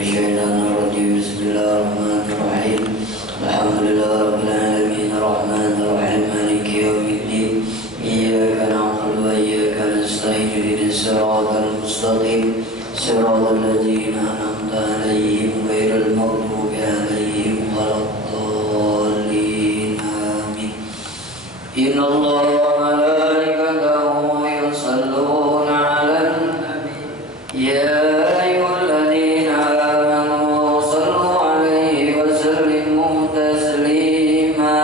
الشيطان الرجيم. بسم الله الرحمن الرحيم. الحمد لله رب العالمين الرحمن الرحيم مالك يوم الدين. إياك نعبد وإياك نستعين اهدنا الصراط المستقيم صراط الذين أنعمت عليهم غير المغضوب عليهم ولا الضالين آمين. إن الله وملائكته يصلون على النبي يا أيها الذين آمنوا صلوا عليه وسلموا تسليما.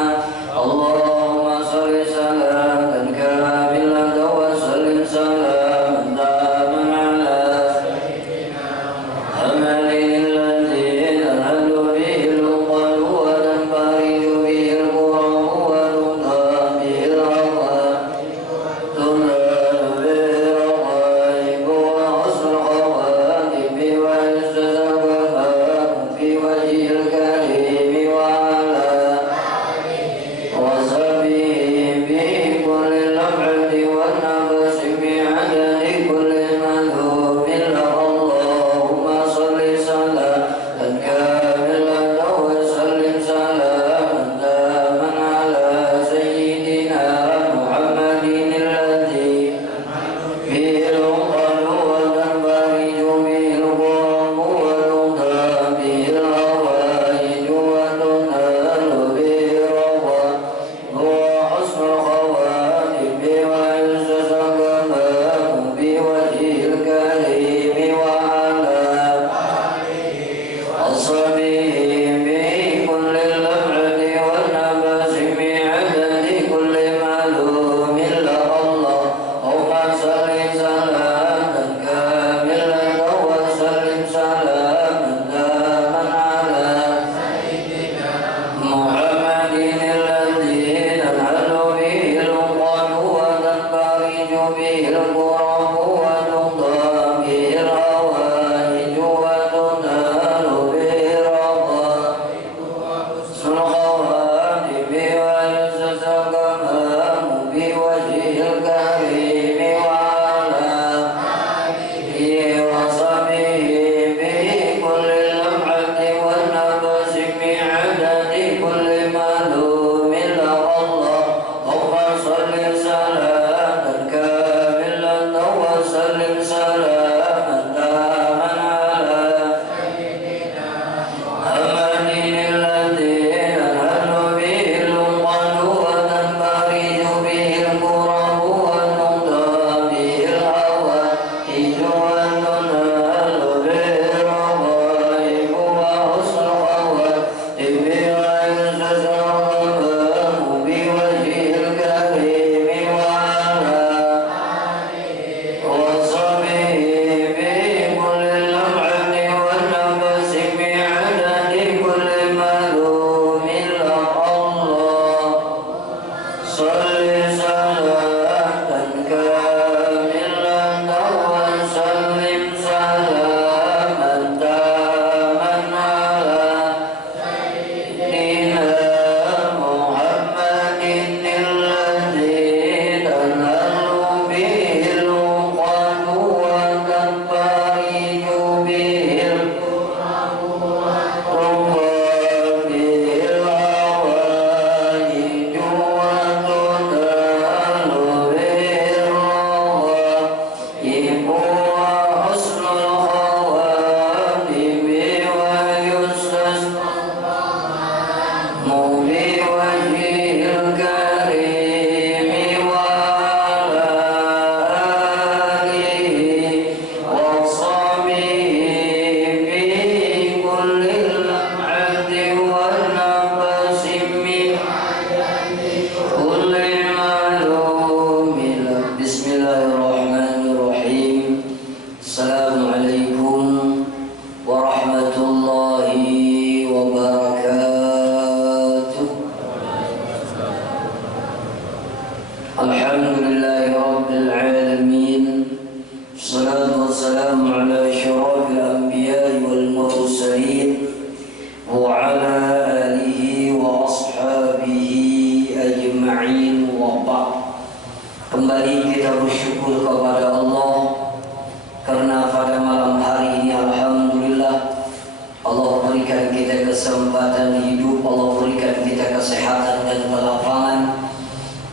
اللهم صل صلاة كاملة وسلم سلاما تاما على سيدنا محمد berikan kita kesempatan hidup, Allah berikan kita kesehatan dan kelapangan.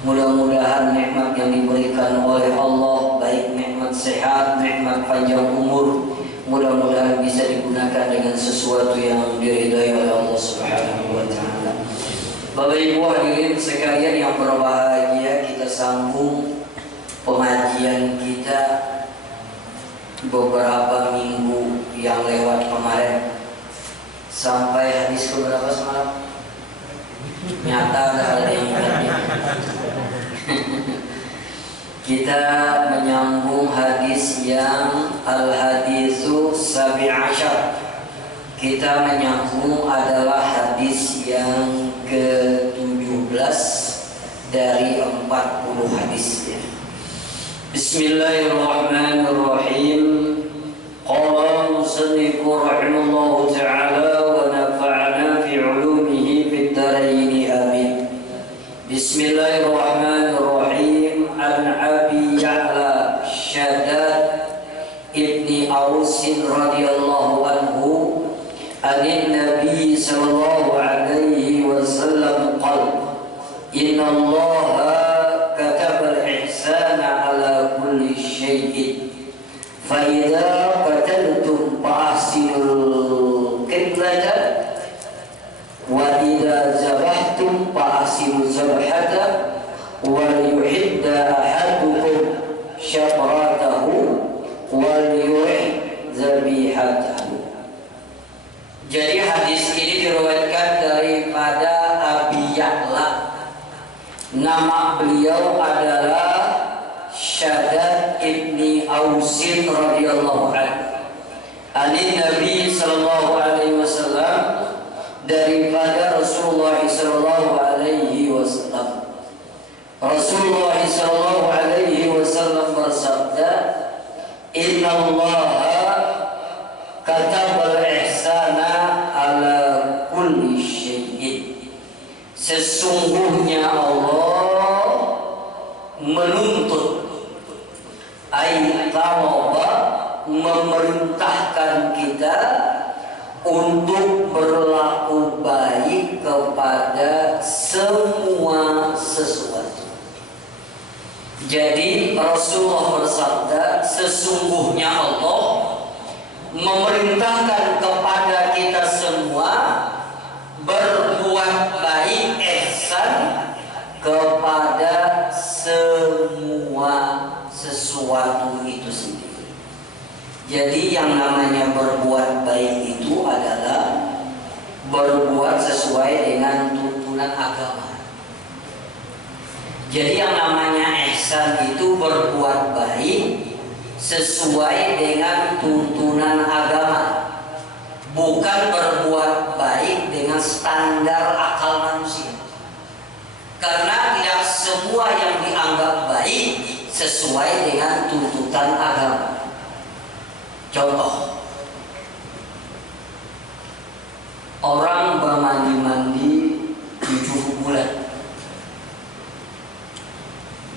Mudah-mudahan nikmat yang diberikan oleh Allah, baik nikmat sehat, nikmat panjang umur, mudah-mudahan bisa digunakan dengan sesuatu yang diridhai oleh Allah Subhanahu wa taala. Bapak Ibu hadirin sekalian yang berbahagia, kita sambung pengajian kita beberapa minggu yang lewat kemarin. Sampai hadis ke berapa semalam? Nyata ada hal yang beratnya. Kita menyambung hadis yang al-hadisu sabi'asyar. Kita menyambung adalah hadis yang ke-17 dari 40 hadis. Bismillahirrahmanirrahim. Qala musannif rahimallahu ta'ala wa nafa'ana fi 'ulumihi fid dharain amin. Bismillahirrahmanirrahim. An Abi Ya'la Shaddad ibni Aus radhiyallahu anhu anin Nabi sallallahu alaihi wasallam qala inna Allaha kataba al-ihsana ala kulli shay'in fa idza qataltum fa ahsinul qiblata wa idza zabahtum fa ahsinuz zabhata wal yuhidda ahadukum syafratahu wal yurih zabihatahu. Jadi hadis ini diriwayatkan daripada Abi Ya'la. Nama beliau adalah Shaddad ibni Ausin radhiyallahu anhu. Anin Nabi sallallahu alaihi wasallam, daripada Rasulullah sallallahu alaihi wasallam. Rasulullah sallallahu alaihi wasallam bersabda, "Inna Allaha katabal ihsana ala kulli syai'in." Sesungguhnya Allah menuntut, memerintahkan kita untuk berlaku baik kepada semua sesuatu. Jadi Rasulullah bersabda, sesungguhnya Allah memerintahkan kepada kita semua berbuat baik, ihsan kepada semua sesuatu itu sendiri. Jadi yang namanya berbuat baik itu adalah berbuat sesuai dengan tuntunan agama. Jadi yang namanya ihsan itu berbuat baik sesuai dengan tuntunan agama, bukan berbuat baik dengan standar akal manusia. Karena tidak semua yang dianggap baik sesuai dengan tuntutan agama. Contoh, orang bermandi-mandi 7 bulan.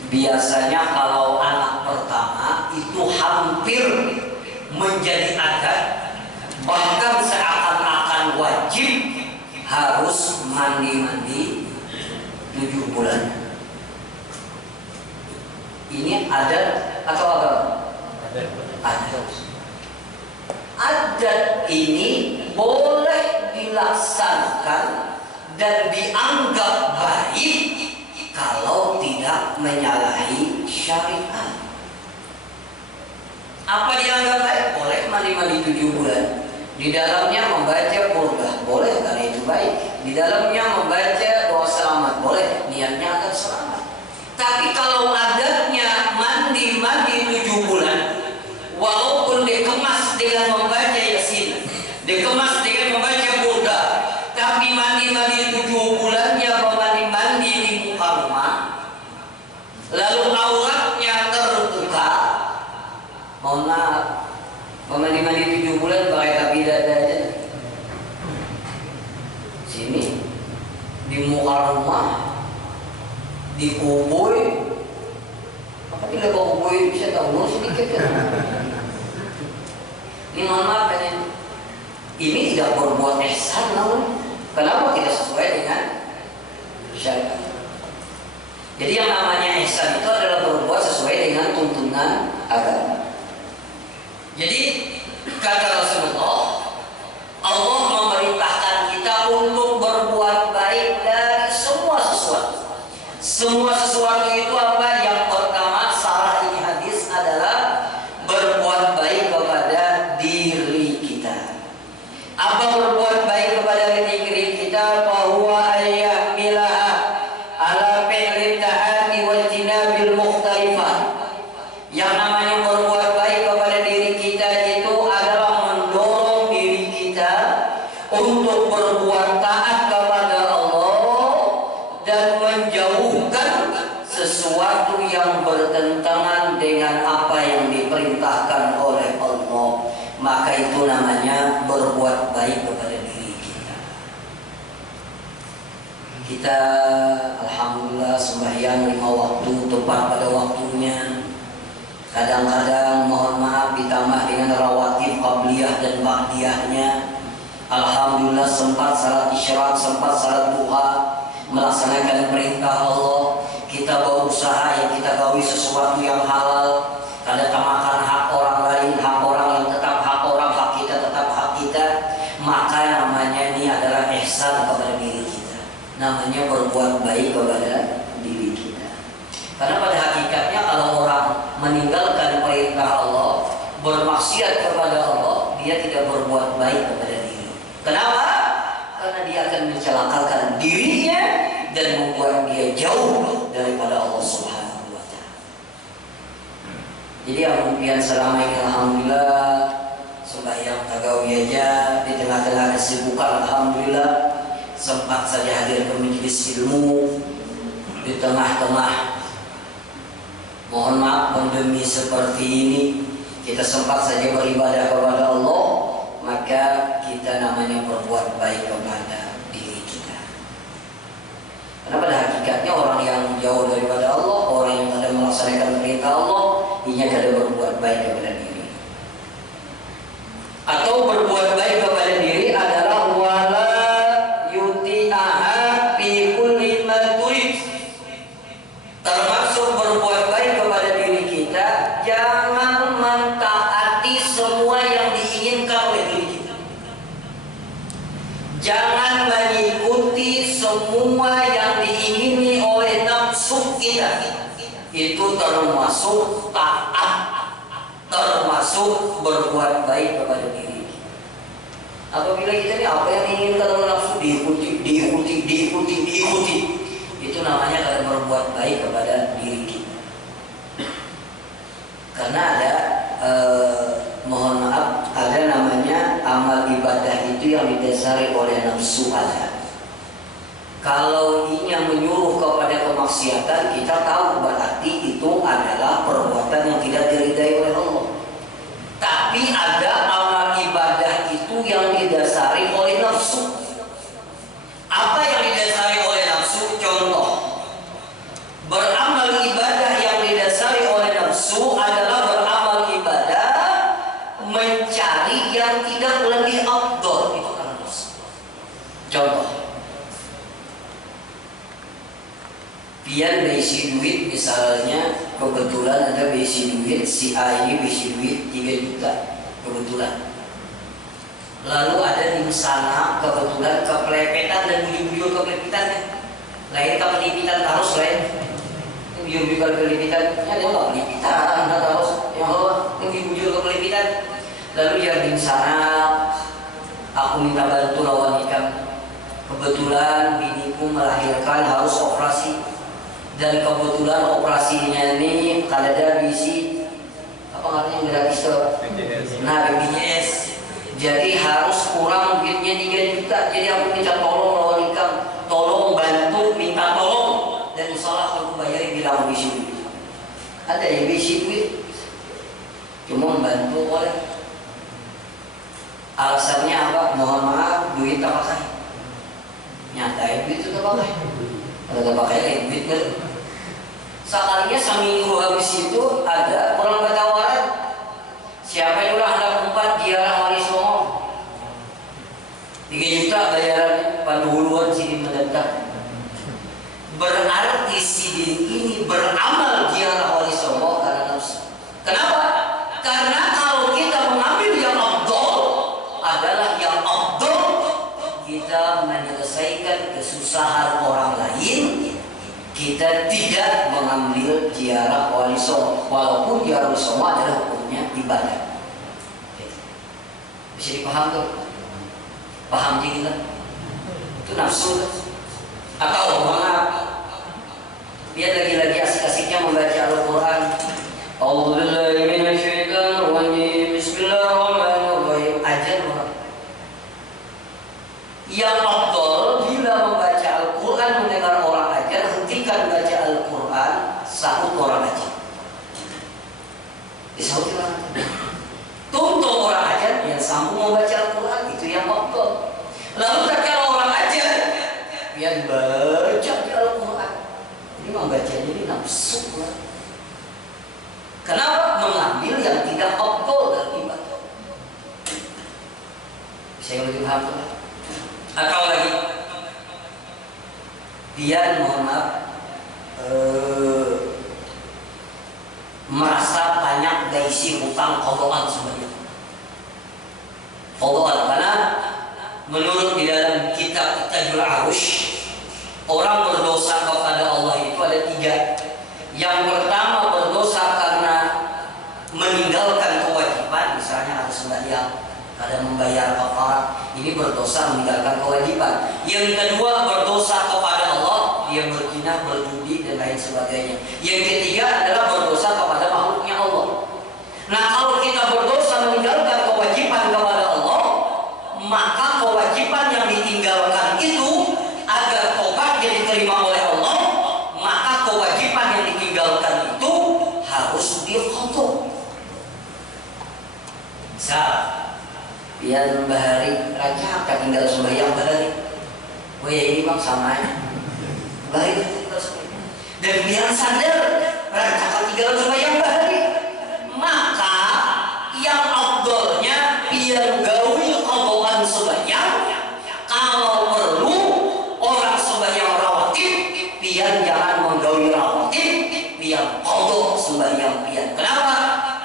Biasanya kalau anak pertama itu hampir menjadi adat, bahkan seakan-akan wajib harus mandi-mandi 7 bulan. Ini adat atau agama? Adat. Adat ini boleh dilaksanakan dan dianggap baik kalau tidak menyalahi syariat. Apa dianggap baik? Boleh mandi-mandi 7 bulan. Di dalamnya membaca qur'an, boleh, karena itu baik. Di dalamnya membaca doa selamat, boleh, niatnya akan selamat. Tapi kalau adatnya mandi-mandi 7 bulan, walaupun dikemas dengan membaca Yasin, dikemas dengan membaca qur'an, tapi mandi-mandi 7 bulannya mandi-mandi di muka rumah, lalu auratnya terbuka, mohon maaf, mandi-mandi 7 bulan pakai kabilah aja. Sini di muka rumah, di kubur, apabila kau kubur bisa tahu sedikit kan? Ini mohon maaf kan, ini tidak berbuat ihsan, namun kenapa tidak sesuai dengan syariat? Jadi yang namanya ihsan itu adalah berbuat sesuai dengan tuntunan agama. Jadi kata Rasulullah, Allah memerintahkan kita untuk berbuat baik dari semua sesuatu. Semua sesuatu itu apa? Yang pertama, salah ini hadis adalah berbuat baik kepada diri kita. Apa berbuat baik kepada diri kita? Bahwa ayat milah ala fi'li ta'ati wal jinabil mukhtalifah. Yang namanya berbuat baik kepada diri kita itu adalah mendorong diri kita untuk berbuat taat kepada Allah dan menjauhkan sesuatu yang bertentangan dengan apa yang diperintahkan oleh Allah. Maka itu namanya berbuat baik kepada diri kita. Kita alhamdulillah sembahyang 5 waktu tepat pada waktunya. Kadang-kadang mohon maaf ditambah dengan rawatib qabliyah dan ba'diyahnya. Alhamdulillah sempat salat isyraq, sempat salat duha, melaksanakan perintah Allah. Kita berusaha yang kita gawi sesuatu yang halal. Kada makan hak orang lain, hak orang yang tetap hak orang, hak kita tetap hak kita. Maka namanya ini adalah ihsan kepada diri kita. Namanya berbuat baik kepada diri kita. Karena pada hakikatnya kalau orang meninggalkan perintah Allah, bermaksiat kepada Allah, dia tidak berbuat baik kepada diri. Kenapa? Karena dia akan mencelakakan dirinya dan membuat dia jauh daripada Allah Subhanahu wa Ta'ala. Jadi alhamdulillah selama ini alhamdulillah sembahyang tagawi aja di tengah-tengah kesibukan, alhamdulillah sempat saja hadir ke majelis ilmu di tengah-tengah mohon maaf pandemi seperti ini, kita sempat saja beribadah kepada Allah. Maka kita namanya berbuat baik kepada diri kita. Karena pada hakikatnya orang yang jauh daripada Allah, orang yang tidak melaksanakan perintah Allah, ini tidak berbuat baik kepada diri. Atau berbuat baik kepada diri adalah wala yuti'aha fi kulli ma turid. Termasuk berbuat baik kepada diri kita, jangan mentaati semua yang diinginkan oleh diri kita. Jangan mengikuti semua yang diingini oleh nafsu kita. Itu termasuk taat, termasuk berbuat baik kepada diri. Apabila kita ini apa yang diinginkan oleh nafsu diikuti, itu namanya kalian berbuat baik kepada diri kita. Karena ada mohon maaf, ada namanya amal ibadah itu yang didasari oleh nafsu ada. Kalau ini yang menyuruh kepada kemaksiatan, kita tahu berarti itu adalah perbuatan yang tidak diridai oleh Allah. Tapi ada amal ibadah itu yang didasari oleh nafsu. Apa yang didasari oleh nafsu? Contoh, beramal ibadah yang didasari oleh nafsu adalah beramal ibadah mencari yang tidak lebih afdal, itu karena nafsu. Contoh, pian besi duit misalnya, kebetulan ada besi duit, si A ini besi duit 3 juta kebetulan. Lalu ada di sana kebetulan kepelepetan dan bujur-bujur kepelepetan. Lain kepelipitan harus lain. Bujur-bujur kepelipitan, ya dia nggak pelipitan, harus yang Allah yang bujur kepelipitan. Lalu yang di sana aku minta bantu lawan nikah. Kebetulan biniku melahirkan harus operasi. Dan kebetulan operasinya ini kadada bisi apa katanya gratis tuh. Nah BPJS. Jadi harus kurang duitnya 3 juta. Jadi aku minta tolong lawan nikah, tolong bantu, minta tolong. Dan insyaallah aku bayarin bilang bisi duit. Ada yang bisi duit, cuma membantu oleh. Alasannya apa? Mohon maaf, duit tak pakai. Nyatain duit itu tak pakai. Kalau tak pakai duit kan. Sekalinya seminggu habis itu ada orang bertawaran. Siapa yang udah hendak 4 diarah wali songo. 3 juta bayarannya, pada huluan sini mendatang. Berarti si diri ini beramal ziarah wali songo karena nafsu. Kenapa? Karena kalau kita mengambil yang afdol adalah yang afdol, kita menyelesaikan kesusahan orang lain, kita tidak mengambil ziarah wali songo, walaupun ziarah wali songo adalah hukumnya ibadah. Bisa dipaham tuh? Paham kita? Itu nafsu. Atau dia lagi-lagi asik-asiknya membaca Al-Quran. A'udzubillahi minasyaitonir rajim. Bismillahirrahmanirrahim. Ajar orang. Yang afdal bila membaca Al-Quran, mendengar orang ajar, hentikan baca Al-Quran, sahut orang ajar. Disahut orang ajar. Tuntut orang ajar yang sambung membaca Al-Quran, itu yang afdal. Lalu kalau orang ajar yang baca di Al-Quran, ini membacanya ini nafsu. Kenapa? Mengambil yang tidak afdal dari ibadah. Bisa yang lebih paham tuh? Atau lagi dia mohon maaf merasa banyak gaisi hutang kodokan sebenarnya. Kodokan karena menurut di dalam kitab Tajul Arush, orang berdosa kepada Allah itu ada 3. Yang pertama berdosa karena meninggalkan kewajiban, misalnya harus sembahyang, ada membayar kafarat, ini berdosa meninggalkan kewajiban. Yang kedua berdosa kepada Allah, dia berzina, berjudi dan lain sebagainya. Yang ketiga adalah berdosa kepada makhluknya Allah. Nah, kalau kita berdosa meninggalkan kewajiban kepada Allah, maka kewajiban yang ditinggalkan itu agar tobatnya diterima oleh Allah, maka kewajiban yang ditinggalkan itu harus diqadha. Biar bahari raja tak tinggal sembahyang bahari. Oh ya ini bang sama aja. Bahari tinggal sembahyang. Dan biar sadar raja tak tinggal sembahyang bahari. Maka yang afdalnya biar gawi qadhaan sembahyang. Kalau perlu orang sembahyang rawatib, biar jangan menggawi rawatib, biar qadha sembahyang biar. Kenapa?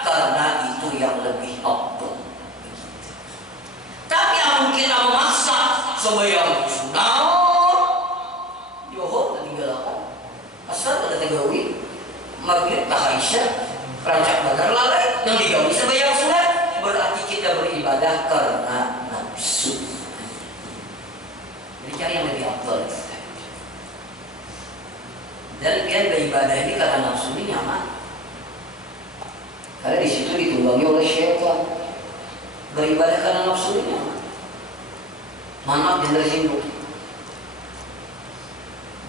Karena itu yang lebih afdal. Tapi yang kita memaksa sembahyang sunnah, johor tinggal apa? Asal ada tegawi, maghrib tak isya, rancak badar lalai, yang digawi sembahyang sunat, berarti kita beribadah karena nafsu. Jadi cari yang lebih afdal. Dan dia beribadah ini karena nafsu ini nyaman. Karena di situ ditunggangi oleh syaitan. Beribadah karena nafsunya, maaf dan tersinggung.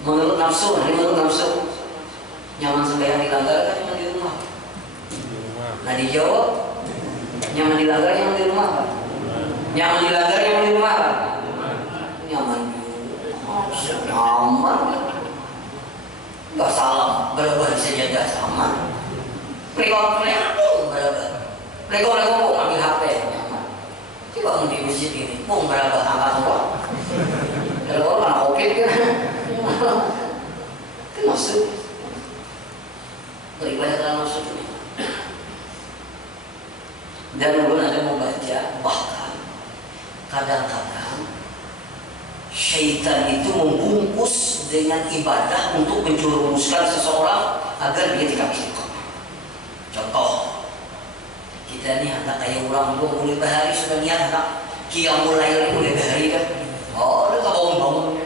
Menurut nafsu nyaman sembahyang dilanggar kan nyaman di rumah. Nah dijawab nyaman dilanggar nyaman di rumah kan? Nyaman dilanggar nyaman di rumah kan? Nyaman nyaman nggak salah berubah saja sama. Rekor kok ambil HP. Coba di masjid ini, berapa angka semua? Kalau orang oke kan, itu masuk. Beribadah dalam masuk ini. Dan belum ada membaca, bahkan kadang-kadang syaitan itu membungkus dengan ibadah untuk menjerumuskan seseorang agar dia tidak istiqomah. Contoh. Kita ni hendak kayak orang dulu mulai bahari sudah niat hendak qiyamul lail mulai bahari kan. Oh, dia bangun-bangun.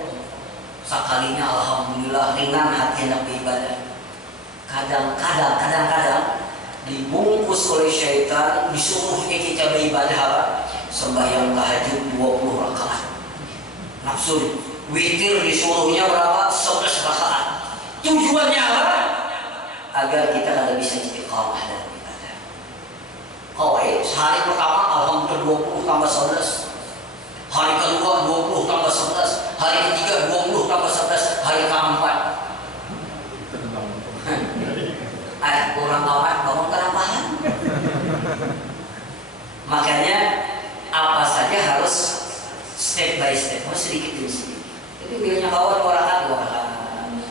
Sekalinya alhamdulillah ringan hati hendak beribadah. Kadang-kadang dibungkus oleh syaitan, disuruh kita beribadah sembahyang tahajud 20 rakaat. Nafsu witir disuruhnya berapa? 11 rakaat. Tujuannya apa? Agar kita tidak bisa istiqamah dalam kawai hari pertama alhamdulillah 20 tambah 11, hari kedua 20 tambah 11, hari ketiga 20 tambah 11, hari keempat kurang awet bangun kerampahan. Makanya apa saja harus step by istiqomah sedikit demi sedikit. Jadi bilangnya kawan 2 rakaat.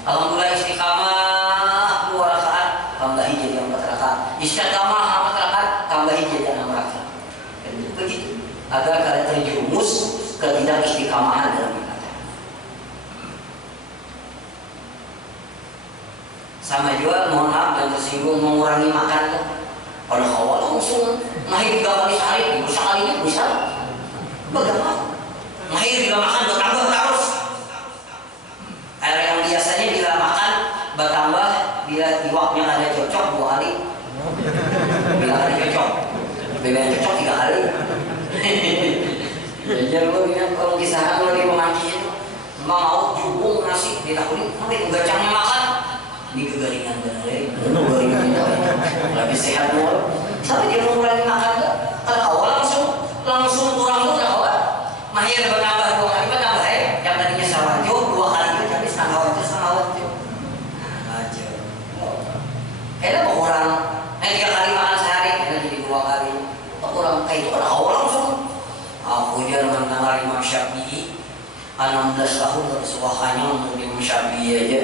Alhamdulillah istiqamah 2 rakaat, tambahin jadi 4 rakaat. Istiqamah 4 rakaat, tambahin jadi 6 rakaat. Dan begitu agar kalian terjerumus ke tidak istiqamahan dalam ibadah. Sama juga mohon maaf yang tersinggung mengurangi makan tuh. Kalau awal langsung mahir 3 kali sehari, bisa kalinya bisa. Bagaimana? Mahir bila makan bertambah terus. Air yang biasanya bila makan bertambah, bila iwaknya ada cocok 2 kali. Bila ada cocok, bila cocok 3 kali. Jadi lo bilang kalau kisahkan lo di pemancing memang mau jubung nasi ditakuni, tapi gacangnya makan ini kegaringan benar ya, kegaringan lebih sehat mau. Sampai dia mengurangi makan tuh, awal langsung kurang tuh awal. Mahir bertambah 2 kali bertambah ya, yang tadinya sawajo 2 kali itu jadi setengah wajo. Nah aja. Kayaknya mau kurang, 3 kali makan sehari, kayaknya jadi 2 kali. Kurang kayak itu kan awal langsung. Aku dia dengan nama Imam Syafi'i 16 tahun bersuahanya untuk Imam Syafi'i aja.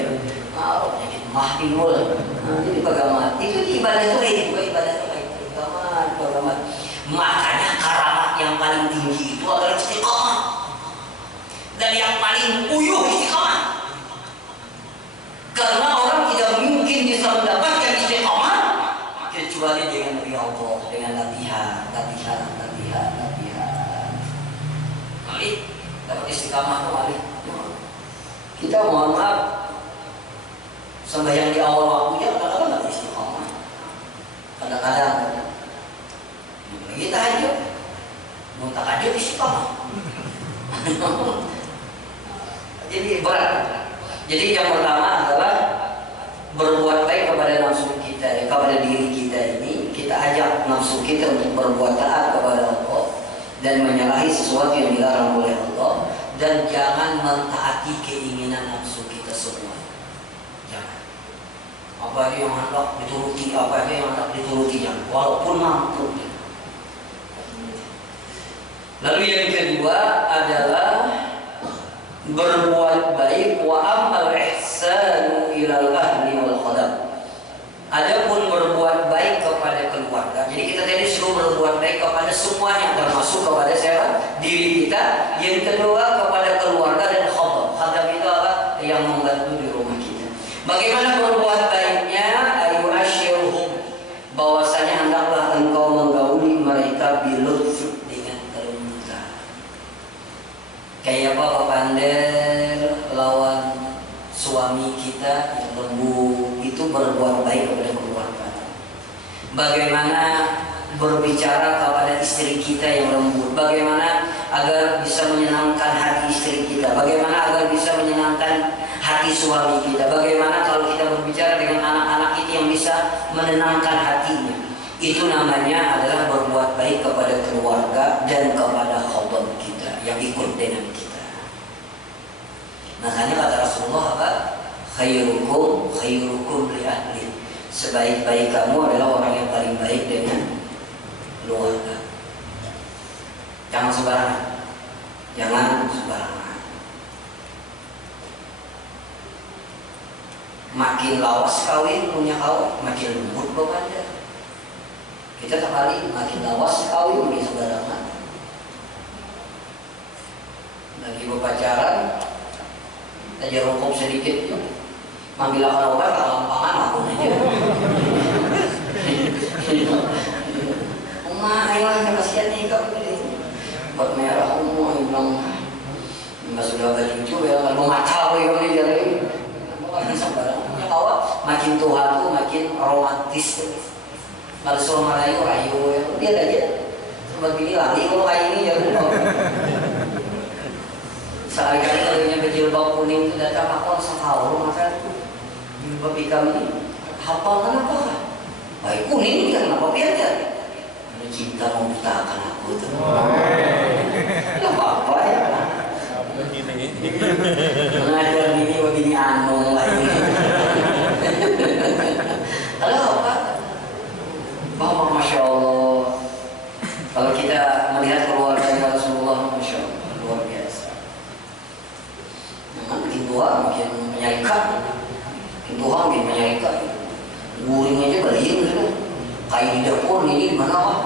Penyakit mahdi mul. Jadi bagaimana? Itu ibadah itu ibadah itu bagaimana? Makanya karamat yang paling tinggi itu adalah istiqamah. Dan yang paling uyuh istiqamah. Karena orang tidak mungkin bisa mendapatkan istiqamah kecuali dengan riyadhah, dengan latihan. Malik dapat istiqamah tuh Malik. Kita mohon maaf sembahyang di awal waktunya kadang-kadang nggak istiqamah. Kadang-kadang kita aja muntah aja istiqamah. Jadi berat. Jadi yang pertama adalah berbuat baik kepada nafsu kita, kepada diri kita ini. Kita ajak nafsu kita untuk berbuat taat kepada Allah dan menyalahi sesuatu yang dilarang oleh Allah, dan jangan mentaati keinginan nafsu kita semua. Jangan. Apa aja yang hendak dituruti, apa aja yang hendak dituruti, walaupun mampu. Lalu yang kedua adalah berbuat baik wa amal ihsanu ilal ahli wal khadam. Adapun berbuat baik kepada keluarga. Jadi kita tadi suruh berbuat baik kepada semuanya, termasuk kepada siapa? Diri kita. Yang kedua kepada keluarga dan khadam. Khadam itu apa? Yang membantu di rumah kita. Bagaimana berbuat baiknya? Ayu asyirhum, bahwasanya hendaklah engkau menggauli mereka bilutf, dengan kelembutan. Kayak apa Pander lawan suami kita yang lembut, itu berbuat baik kepada keluarga. Bagaimana berbicara kepada istri kita yang lembut, bagaimana agar bisa menyenangkan hati istri kita, bagaimana agar bisa menyenangkan hati suami kita, bagaimana kalau kita berbicara dengan anak-anak kita yang bisa menenangkan hatinya. Itu namanya adalah berbuat baik kepada keluarga dan kepada khadam kita yang ikut dengan kita. Makanya kata Rasulullah apa? Khairukum li ahli. Sebaik-baik kamu adalah orang yang paling baik dengan keluarga. Jangan sembarangan. Makin lawas kawin punya kawan, makin lembut bebannya. Kita kembali makin lawas kawin makin sembarangan. Lagi berpacaran, aja rokok sedikit, ambil akal obat, lampangan aku aja. Ayolah kasihan nih kau ini. Buat merah bilang, nggak sudah berlucu ya, kalau macam ya ini jadi. Makin tua tuh makin romantis tuh. Kalau suruh Melayu rayu ya, lihat aja. Sempat bini lari kalau kayak ini ya. Sekali-kali kalau punya jilbab kuning itu datang aku langsung tahu maka jilbab hitam ini hafal kenapa? Baik kuning kan kenapa biarkan? Karena cinta membutakan aku tuh. Gak apa-apa ya. Mengajar ini begini anu lagi. Halo apa? Bahwa Masya Allah, kalau kita melihat keluarga Rasulullah, Masya Allah luar biasa. nyari kayu. Guring aja balikin gitu. Kayu di dapur ini gimana Pak?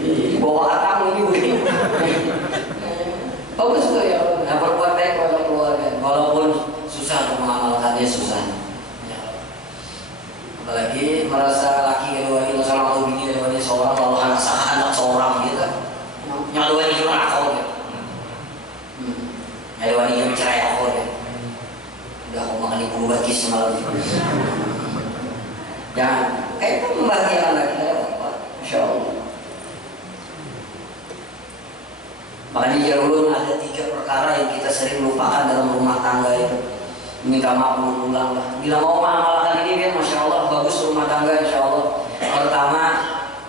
Ini bawa atang ini begini. Bagus tuh ya. Nah, berbuat baik pada keluarga. Walaupun susah untuk mengamalkannya susah. Ya. Apalagi merasa laki kedua ini salah atau bini kedua ini seorang lalu anak seorang gitu. Nyaluan itu aku ya. Nyaluan itu bercerai aku ya. Udah aku makan ibu bakis semalam. Jangan, itu membahagiakan lagi ya, Masya Allah. Makanya jauh ada 3 perkara yang kita sering lupakan dalam rumah tangga itu. Minta maaf berulang lah. Bila mau mengamalkan ini kan, Masya Allah bagus rumah tangga, Insya Allah. Pertama,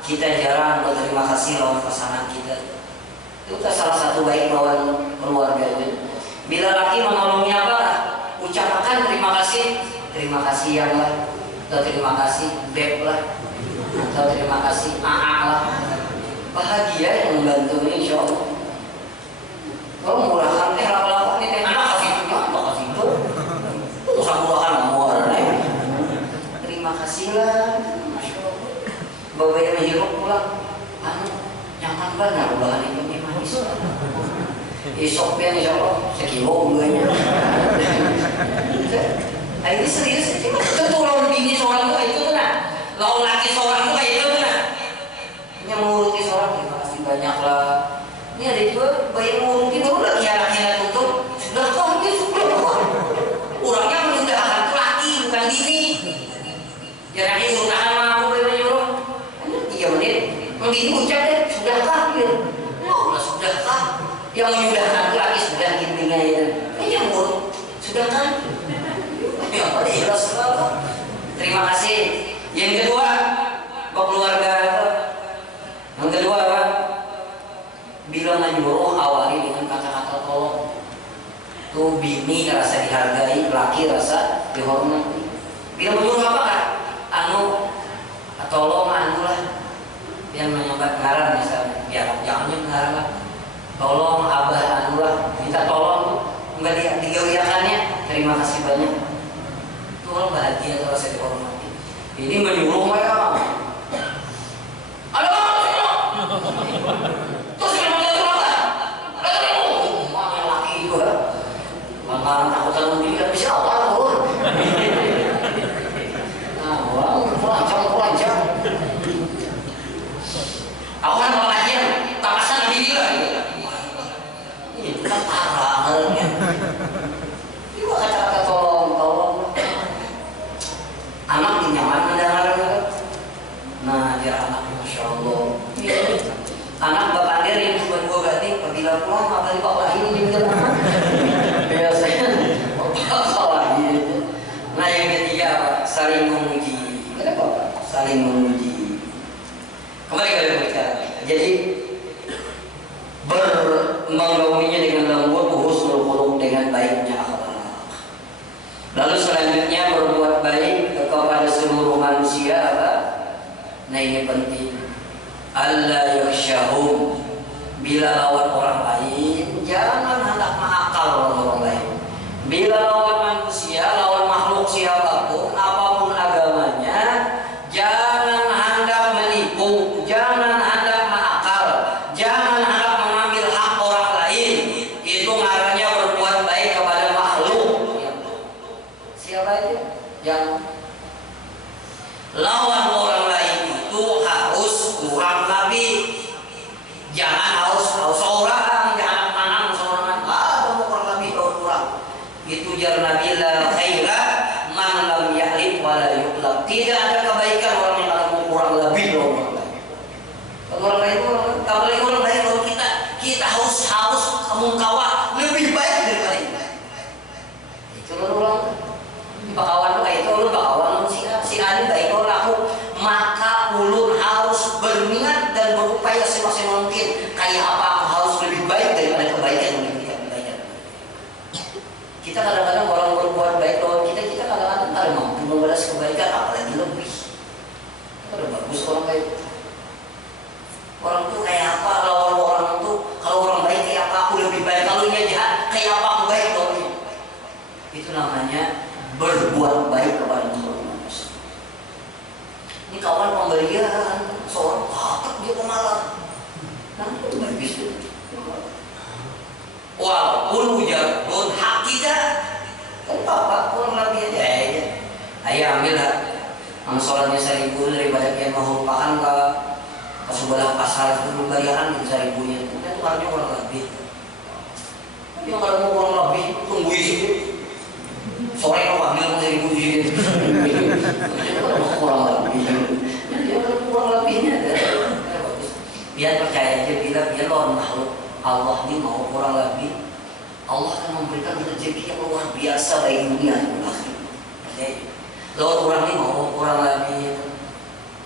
kita jarang berterima kasih lawan pasangan kita. Itu salah satu baik lawan keluarganya. Bila laki menolongnya apa? Ucapkan terima kasih yang lah. Atau terima kasih beb lah, atau terima kasih AA lah. Bahagia yang membantu ini Insya Allah. Kalau murahkan lapa-lapa ini anak kasih itu, apa kasih itu? Usah murahkan muara ya. Terima kasih lah, Masya Allah. Bawa yang hirup pulang, nyaman banget bahan ini manis. Esoknya Insya Allah sekilo gulanya. Nah ini serius, tentu lawan bini seorang itu tuh nah, lawan laki seorang itu kayak itu tuh nah. Ini menguruti seorang, terima kasih banyak lah. Ini ada juga bayi menguruti baru lagi anaknya tutup, sudah kau dia sudah kau. Orangnya menundahkan itu laki bukan bini. Jangan ini urutan sama aku bayi nyuruh. Hanya 3 menit, bini ucap deh sudah kah dia. Oh sudah kah? Yang menyudahkan itu laki sudah gini-gini itu. Yang mengurut sudah kan? Ya, ikhlas selalu. Terima kasih. Yang kedua, keluarga. Yang kedua apa? Bila menyuruh awali dengan kata-kata tolong. Tuh bini rasa dihargai, laki rasa dihormati. Bila menyuruh apa kan? Tolong lah. Yang menyambat ngaran misalnya, biar jangan ngaran lah. Tolong abah lah. Minta tolong, enggak digawiakannya. Terima kasih banyak. Orang bahagia kalau saya dihormati. Ini menyuruh mereka. Ada terus kita apa? Mana laki itu ya? Lantaran takut sama diri kan bisa awal pun. Nah, orang pelancong. Aku kan pelancong, tak pasang diri lah. Ini kan parah halnya. Ini kata-kata tolong. Anak nyaman mendengarnya. Nah, dia anak Masya Allah. Anak bapak dia yang buat gua ganti apabila pulang apa bapak ini juga. Biasanya bapak lagi. Nah, yang ketiga apa? Saling memuji. Kenapa Pak? Saling memuji. Kembali ke bicara. Jadi menggawinya dengan lembut, husnul khuluq dengan baiknya akhlak. Lalu selanjutnya berbuat baik kepada seluruh manusia apa? Nah ini penting. Allah yaksyahum. Bila lawan orang lain, jangan hendak mengakal lawan orang lain. Bila lawan manusia, lawan makhluk siapapun, apapun agamanya, jangan hendak menipu, jangan hendak mengakal, jangan hendak mengambil hak orang lain. Itu ngarannya berbuat baik kepada makhluk. Siapa itu? Yang lawan orang lain itu harus kurang lebih. Jangan harus seorang, jangan manang seorang. Kamu kurang lebih kurang. Itu jar Nabi la khaira man lam yahlif wa la yuqlab. Tidak ada kebaikan orang yang kalau kurang lebih orang lain. Orang lain kalau orang lain kalau kita harus mengkawal lebih baik daripada ini. Itu orang bakawan kayak itu lu bakawan si ani baik orang aku, maka ulun harus berminat dan berupaya semaksimal mungkin kayak apa aku harus lebih baik daripada kebaikan yang kita kebaikan. Kita kadang-kadang orang berbuat baik lawan kita kadang-kadang ada mampu membalas kebaikan apalagi lebih. Itu bagus orang kayak orang tuh kayak apa lawan orang tuh, kalau orang baik kayak apa aku lebih baik, kalau dia jahat kayak apa aku baik lawan. Itu namanya berbuat baik kepada apapun ujar pun hak kita. Kan papa kurang lebih aja ya. Ayo ambil lah. Sholatnya 1000 daripada kian menghulupakan ke sebelah pasar itu bayaran di 1000-nya. Itu harganya kurang lebih. Yang kalau mau kurang lebih tunggu isi. Sore kau ambil 1000 di sini. Kurang lebih. Dia kurang lebihnya. Biar percaya aja bila lawan makhluk Allah ini mau kurang lebih. Allah akan memberikan rezeki yang luar biasa bagi dunia dan akhirat. Lawan orang ini mau kurang lebih.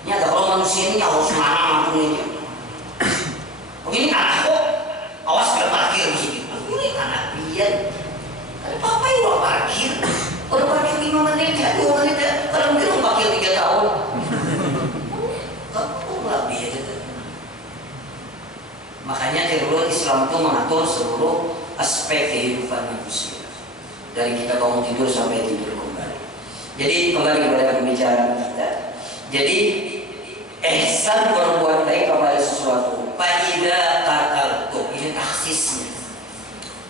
Ini ada kalau manusia ini harus marah mampunya. Begini anak kok, awas kalau parkir di sini. Ini anak dia. Ada papa yang udah parkir. Udah parkir 5 menit, 2 menit. Kalau mungkin udah parkir 3 tahun. Kok lebih aja. Makanya teori Islam itu mengatur seluruh aspek kehidupan manusia. Dari kita bangun tidur sampai tidur kembali. Jadi kembali kepada pembicaraan kita. Jadi ihsan berbuat baik kepada sesuatu. Fa'idza qataltum, ini taksisnya.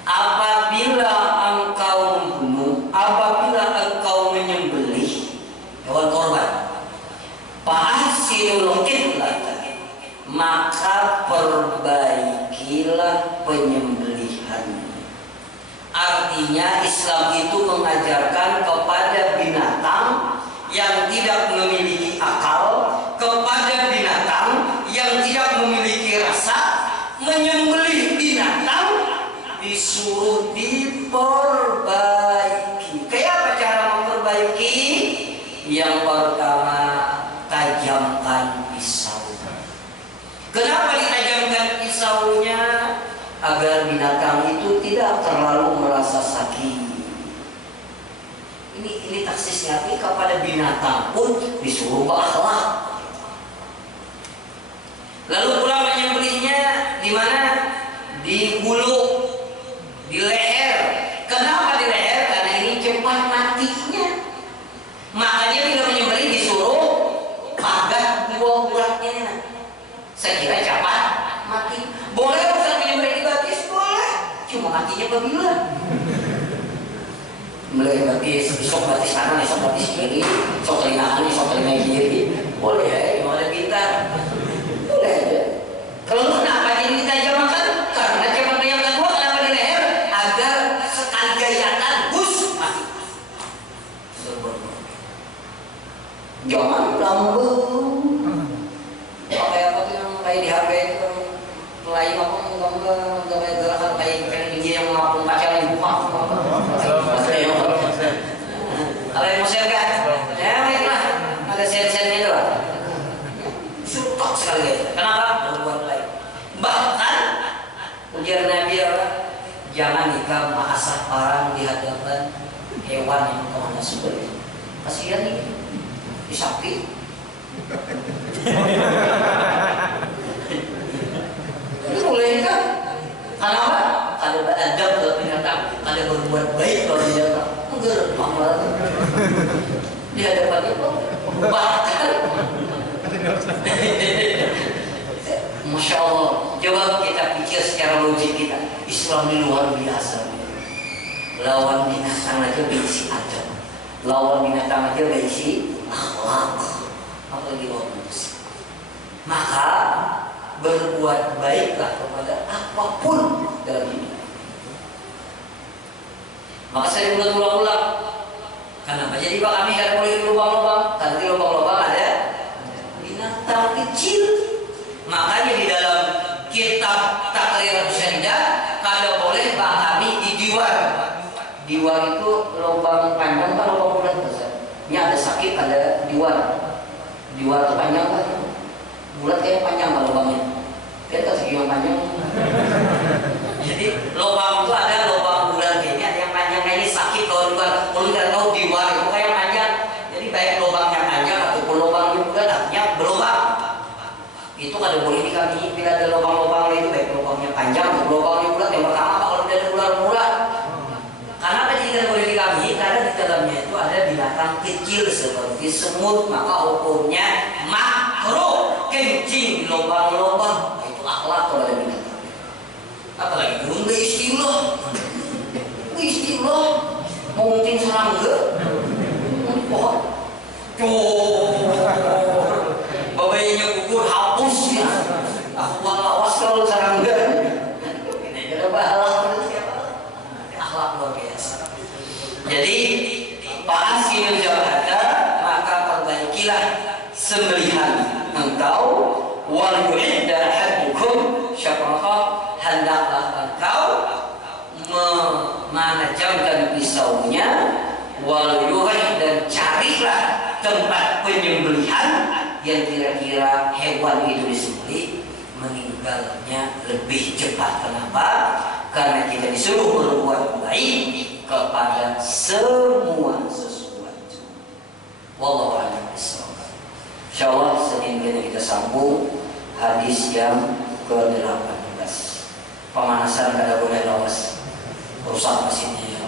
Apabila engkau membunuh, apabila engkau menyembelih hewan korban, fa'ahsinul qitlata, maka perbaikilah penyembelihan. Artinya Islam itu mengajarkan kepada binatang yang tidak memiliki akal, kepada binatang yang tidak memiliki rasa, menyembelih binatang disuruh diperbaiki. Kayak apa cara memperbaiki? Yang pertama, tajamkan pisau. Kenapa ditajamkan pisaunya? Agar binatang itu tidak terlalu merasa sakit. Ini taksisnya, tapi kepada binatang pun disuruh berakhlak. Lalu pula menyembelihnya di mana? Di hulu, di leher. Kenapa di leher? Karena ini cepat matinya. Makanya bila menyembelih disuruh pagar dua uratnya. Saya kira cepat mati. Boleh Ustaz menyembelih di batis? Boleh. Cuma matinya apabila mulai batis, esok batis kanan, esok batis kiri, esok telinga kanan, esok telinga kiri. Boleh ya, mau ada pintar. Boleh aja. Kalau kenapa ini ditajamkan? Karena cepat yang kedua kenapa di leher? Agar sekali gayatan bus mati. Jangan lambung. Kayak apa tuh yang kayak di HP itu, lain apa nggak kayak gerakan kayak ini yang ngapung pacar yang buka. Kalau yang mau share kan? Ya baiklah, ada share-share itu lah. Sutok sekali. Kenapa? Berbuat baik. Bahkan ujar Nabi Allah, jangan nikah mengasah parang di hadapan hewan yang kau hendak sembelih. Kasihan nih, disakti. Ini boleh kan? Kenapa? Kalau beradab kalau binatang, kalau berbuat baik kalau binatang, enggak malah di hadapannya kok bahkan. Masya Allah, coba kita pikir secara logik kita. Islam ini luar biasa. Lawan binatang aja berisi adab, lawan binatang aja berisi akhlak, apalagi lawan manusia. Maka berbuat baiklah kepada apapun dalam hidup. Maka saya ulang-ulang. Kenapa jadi Pak kami kan boleh lubang-lubang? Karena di lubang-lubang ada binatang kecil. Makanya di dalam kitab Taqrir Syariah kada boleh Pak kami di diwar. Diwar itu lubang panjang kan lubang bulat besar. Ini ada sakit ada diwar. Diwar itu panjang kan? Bulat kayak panjang kan lubangnya. Kita segi yang panjang. Jadi lubang itu ada lubang bulat kayaknya ada yang panjang kayak ini sakit kalau luar. Kalau nggak tahu diwar itu kayak panjang. Jadi baik lubangnya panjang ataupun lubangnya bulat artinya berlubang. Itu kada boleh dikami bila ada lubang-lubang itu baik lubangnya panjang atau lubangnya bulat. Yang pertama kalau tidak ada bulat-bulat. Karena apa tidak boleh dikami? Karena di dalamnya itu ada binatang kecil seperti semut, maka hukumnya makruh kencing di lubang-lubang. Itu akhlak kalau ada binatang. Apalagi belum istilah. mungkin serangga pohon babayanya gugur hapus ya aku awas kalau serangga ini ada bahala akhlak luar biasa. Jadi fa'ahsinul jabhata, maka perbaikilah sembelihan engkau, wal yu'idda ahadukum syafraha, hendaklah engkau menajamkan pisaunya, wal yurih, dan carilah tempat penyembelihan yang kira-kira hewan itu disembelih meninggalnya lebih cepat. Kenapa? Karena kita disuruh berbuat baik kepada semua sesuatu. Wallahu a'lam bishawab. Insyaallah Senin ini kita sambung hadis yang ke-18. Pemanasan kada boleh lawas. Rusak mesinnya.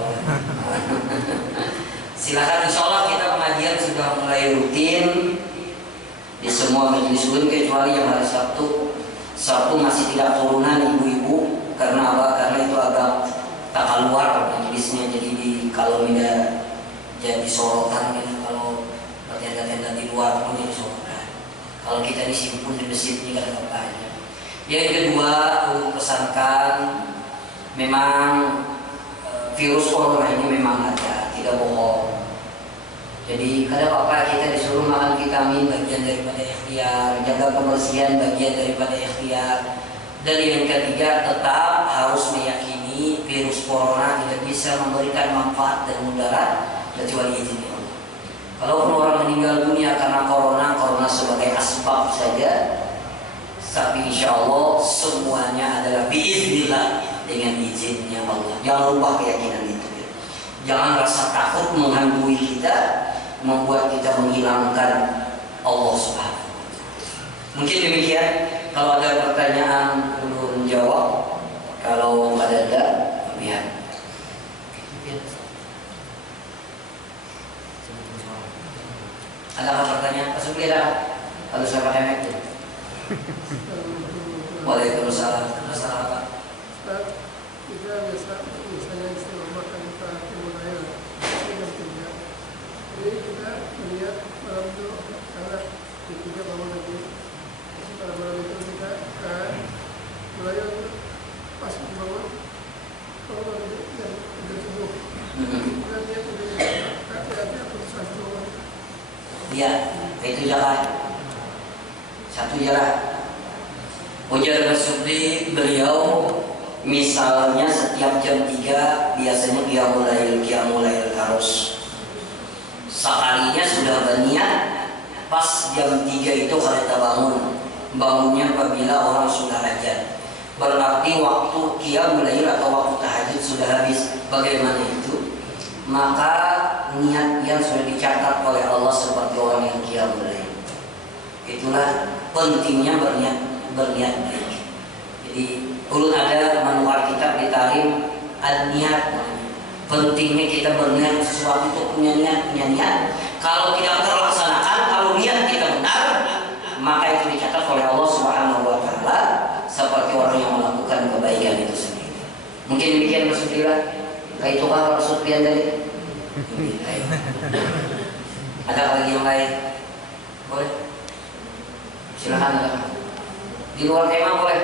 Silakan, insyaallah kita pengajian sudah mulai rutin di semua majelis ulun kecuali yang hari Sabtu. Sabtu masih tidak turunan ibu-ibu. Karena apa? Karena itu agak tak keluar majelisnya, jadi kalau tidak jadi sorotan gitu, kalau tenda-tenda di luar pun jadi sorotan. Kalau kita disimpun di masjid ini kan apa aja. Yang kedua, untuk pesankan, memang virus corona ini memang ada, tidak bohong. Jadi kadang apa kita disuruh makan vitamin, bagian daripada ikhtiar, jaga kebersihan, bagian daripada ikhtiar. Dan yang ketiga, tetap harus meyakini virus corona tidak bisa memberikan manfaat dan mudarat kecuali izin Allah. Kalau orang meninggal dunia karena corona sebagai asbab saja, tapi insya Allah semuanya adalah biiznillah dengan izinnya Allah. Jangan lupa keyakinan itu. Jangan rasa takut menghantui kita, membuat kita menghilangkan Allah Subhanahu wa Ta'ala. Mungkin demikian. Kalau ada pertanyaan ulun jawab, kalau tidak ada, lihat. Ada pertanyaan? Pasuklah. Kalau saya pakai itu. Waalaikumsalam. Masalah apa? Kita biasa misalnya istilah makan kita mulai dengan kerja. Jadi kita melihat malam itu karena kita bangun lagi. Malam itu kita kan mulai pas bangun kalau itu dan subuh. Kita lihat hati-hati putusan bangun. Iya, itu jalan. Satu jalan. Ujar Rasulullah beliau, misalnya setiap jam 3 biasanya dia mulai harus seharinya sudah berniat pas jam 3 itu kalau bangunnya apabila orang sudah azan, berarti waktu qiyamul lail atau waktu tahajud sudah habis. Bagaimana itu? Maka niat yang sudah dicatat oleh Allah seperti orang yang qiyamul lail. Itulah pentingnya berniat baik. Jadi ulun ada manual kitab di Tarim al-niat. Pentingnya kita berniat sesuatu itu punya niat. Kalau tidak terlaksanakan, kalau niat kita benar, maka itu dicatat oleh Allah Subhanahu wa Ta'ala seperti orang yang melakukan kebaikan itu sendiri. Mungkin demikian Rasulullah. Itu kan Rasulullah dari. Ada lagi yang lain? Boleh? Silakan. Di luar tema boleh.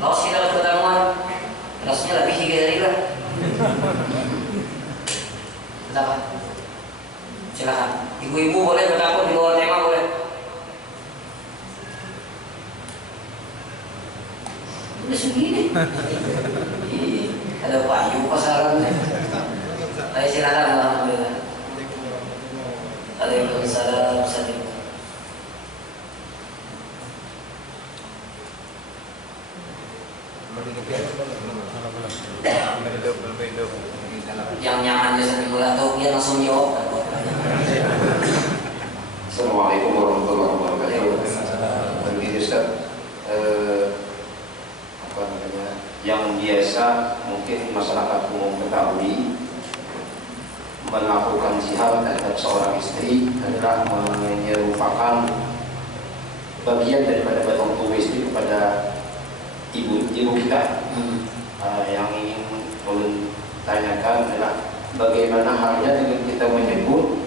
Kalau kita pertemuan, rasanya lebih 3 hari lah. Silakan. Silakan. Ibu-ibu boleh bertakut di luar tema boleh. Udah segini. Ada payu pasaran. Ayo silakan. Alhamdulillah. Waalaikumsalam. Yang nyaman aja sambil mulai atau dia langsung jawab. Assalamualaikum warahmatullahi wabarakatuh. Begini Ustaz, apa namanya? Yang biasa mungkin masyarakat umum ketahui melakukan jihad terhadap seorang istri adalah menyerupakan bagian daripada batang tubuh istri kepada ibu kita. Yang ingin ulun tanyakan adalah bagaimana halnya dengan kita menyebut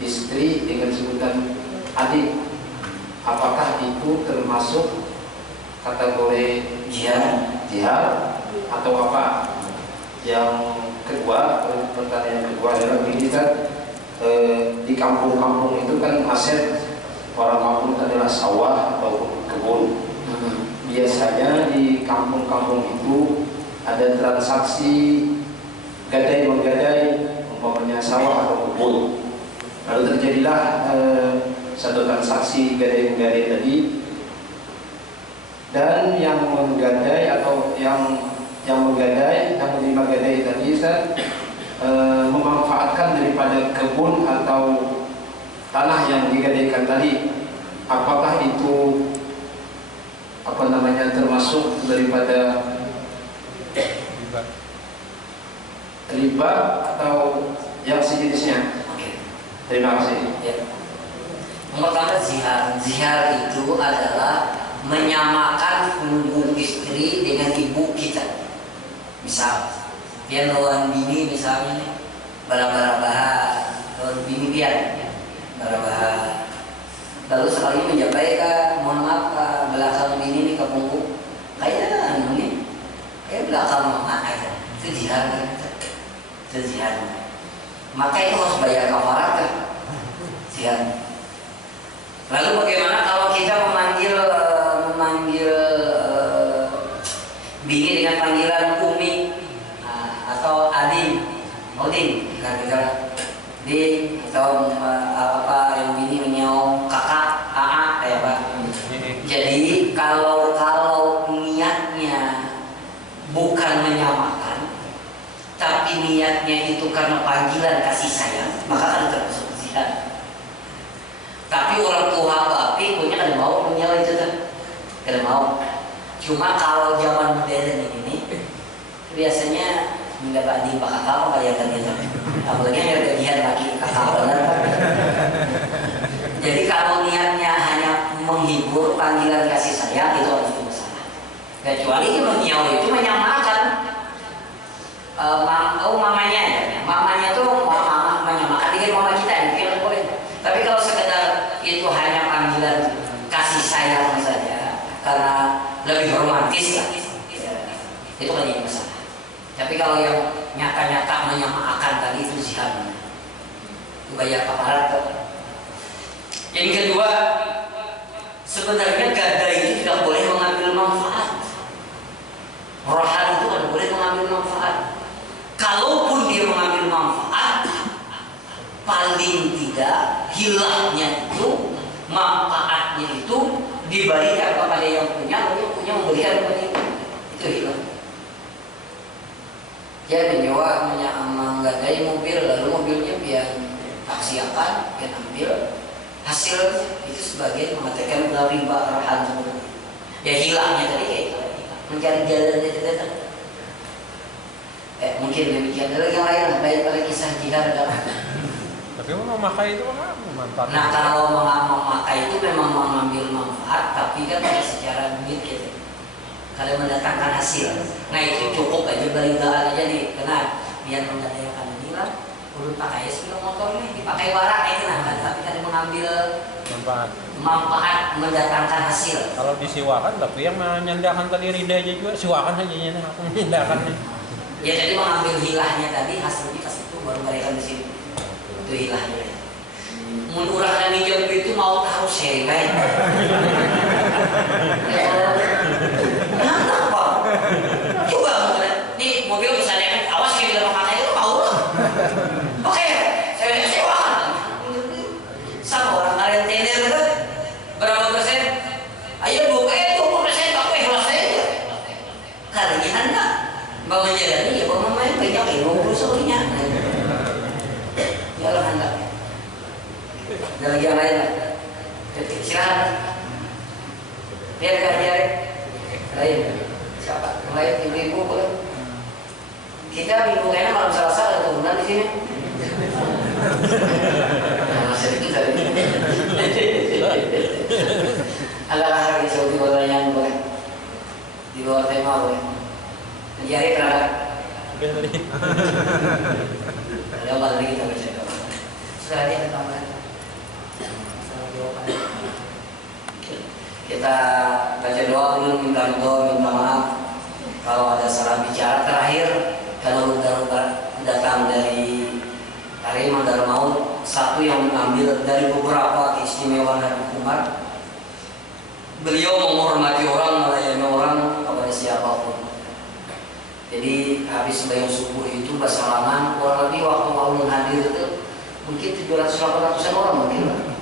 istri dengan sebutan adik? Apakah itu termasuk kategori jihad atau apa? Yang kedua, pertanyaan kedua adalah begini kan, di kampung-kampung itu kan aset orang kampung itu adalah sawah ataupun kebun. Biasanya di kampung-kampung itu ada transaksi gadai menggadai, umpamanya sawah atau kebun. Lalu terjadilah satu transaksi gadai menggadai tadi, dan yang menggadai atau yang menggadai, yang menerima gadai tadi memanfaatkan daripada kebun atau tanah yang digadaikan tadi. Apakah itu termasuk daripada riba atau yang sejenisnya? Terima kasih. Ya. Yang pertama zihar itu adalah menyamakan punggung istri dengan ibu kita. Misal dia lawan bini misalnya nih, bara-bara lawan bini dia bara-bara, lalu sekali menyampaikan mohon maaf belakang bini nih ke punggung kayak nih kayak belakang mama aja, itu jihad kan? Itu jihad. Maka itu harus bayar kafarat kan? Jihad. Lalu bagaimana kalau kita memanggil bini dengan panggilan umi atau adin, odin, kan kita di atau apa yang bini menyaum kakak, kayak apa. Jadi kalau niatnya bukan menyamakan, tapi niatnya itu karena panggilan kasih sayang, maka kan termasuk zihar. Tapi orang tua bapi punya kada mau menyala itu kan, kada mau. Cuma kalau zaman modern ini biasanya mendapat di kakak kayak tadi itu, apalagi yang gajian laki kakak benar. Jadi kalau niatnya hanya menghibur panggilan kasih sayang itu harus masalah. Kecuali menyau itu menyamakan mamanya tuh mama menyamakan dengan mama kita mungkin boleh. Tapi kalau sekedar itu hanya panggilan kasih sayang saja karena lebih romantis lah, itu kan jadi masalah. Tapi kalau yang nyata-nyata menyamakan tadi itu zihar, itu bayar kafarat. Yang kedua, sebenarnya gadai itu tidak boleh mengambil manfaat. Rohan itu tidak boleh mengambil manfaat. Kalaupun dia mengambil manfaat, paling tidak hilangnya itu, manfaatnya itu diberikan kepada yang punya, lalu yang punya memberikan kepada itu hilang. Dia menyewa, menggadai mobil, lalu mobilnya biar taksiakan, biar ambil hasil itu sebagai mengatakan riba rahan sebenarnya. Ya hilangnya tadi kayak itu, mencari jalannya itu datang. Mungkin demikian. Ada yang lain baik pada kisah jihad adalah. Tapi memakai itu apa? Manfaat. Nah kalau memakai itu memang mengambil manfaat, tapi kan secara duit gitu. Kalau mendatangkan hasil, nah itu cukup aja beritaan aja nih, karena biar mengadakan inilah, perlu pakai sepeda motor nih, dipakai barang itu nah, tapi kan mengambil manfaat mendatangkan hasil. Kalau disiwakan, tapi yang menyandakan tadi rida aja juga, siwakan aja nih, aku menyandakan nih. Ya jadi mengambil hilahnya tadi hasilnya pas itu baru berikan di sini. Itu hilahnya. Menurahkan hijau itu mau tahu segai. Kenapa? Coba nih mobil misalnya kan awas kita pakai itu tahu lah. Oke, saya sewakan. Sama orang rentenir itu berapa persen? Ayo 20% pakai ikhlas saja. Karena anda mau menjalani ya mau main banyak ilmu soalnya. Ya lah anda. Ada lagi yang lain? Silakan. Biar lain. Siapa? Yang lain ibu-ibu boleh. Kita minggu kayaknya malam Selasa ada turunan di sini. Masih itu tadi. Adakah lagi seperti pertanyaan boleh? Di bawah tema boleh. Menjadi kerana juga tadi. Ada lagi kita baca doa. Sudah ada tambahan. Kita baca doa dulu, minta doa, minta maaf kalau ada salah bicara. Terakhir, kalau udah datang dari Karim Darmaut, satu yang mengambil dari beberapa keistimewaan Habib Umar, beliau menghormati orang, melayani orang kepada siapapun. Jadi habis sembahyang subuh itu bersalaman, kurang lebih waktu mau hadir itu mungkin 700-800 orang mungkin.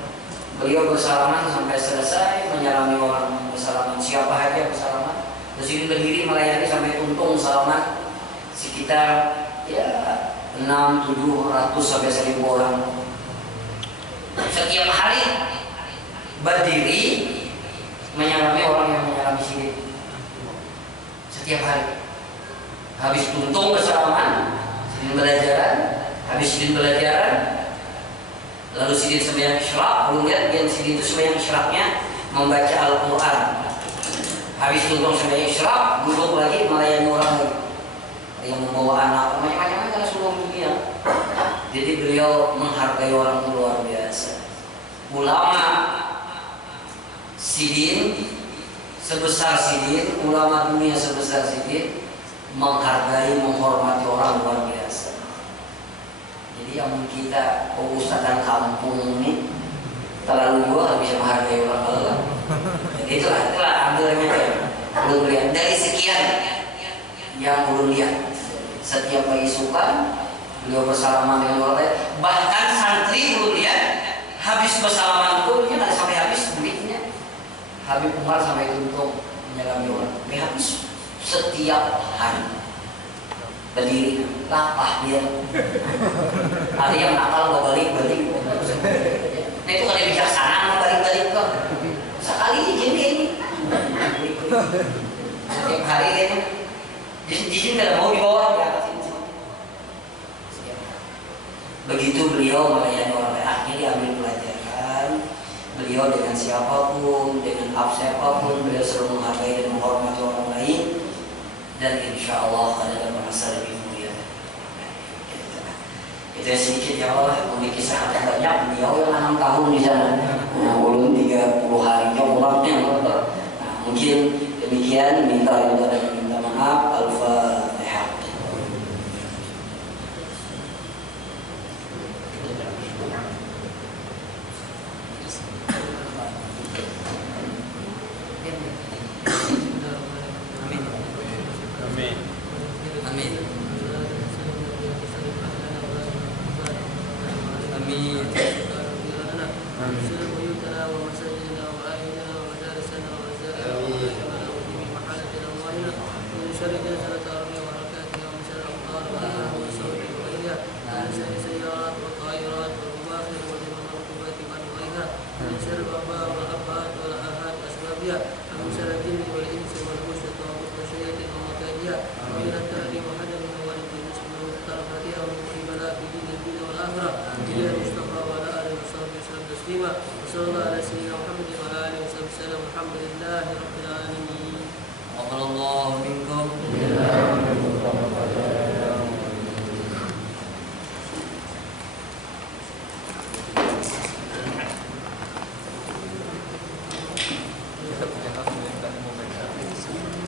Beliau bersalaman sampai selesai, menyalami orang bersalaman, siapa aja bersalaman. Terus ini berdiri melayani sampai tuntung salaman sekitar ya 600-700 sampai 1000 orang. Setiap hari berdiri menyalami orang yang menyalami sini. Setiap hari. Habis tuntung bersalaman, sidin belajaran, habis sidin belajaran, lalu sidin sembahyang isyraq, belum lihat yang sidin itu sembahyang isyraqnya membaca Al-Quran. Habis tuntung sembahyang isyraq, duduk lagi melayani orang lagi. Yang membawa anak, macam-macam kan seluruh dunia. Jadi beliau menghargai orang itu luar biasa. Ulama sidin sebesar sidin, ulama dunia sebesar sidin, menghargai, menghormati orang luar biasa. Jadi yang kita ustadzan kampung ini terlalu juga nggak bisa menghargai orang lain. Jadi itulah ambilnya belum lihat dari sekian yang belum lihat. Setiap pagi suka beliau bersalaman dengan orang lain. Bahkan santri belum lihat habis bersalaman itu nggak sampai habis duitnya. Habib Umar sampai tuntung menyalami orang. Habis setiap hari berdiri lapah dia. Ada yang nakal balik. Nah itu kalau bijaksana balik kok. Sekali ini setiap hari ini jijik tidak mau dibawa di atas ini. Begitu beliau melayani orang lain, akhirnya diambil pelajaran. Beliau dengan siapapun, dengan siapapun, beliau selalu menghargai dan menghormati orang lain. Dan insya Allah ada merasa lebih mulia. Itu yang sedikit ya Allah, memiliki sahabat banyak. Beliau yang 6 tahun di sana, ulun 30 hari umrahnya. Nah, mungkin demikian, minta ridha dan minta maaf. Al-Fatihah. Amin. Amin. Alhamdulillah rabbil alamin. Allahu minkum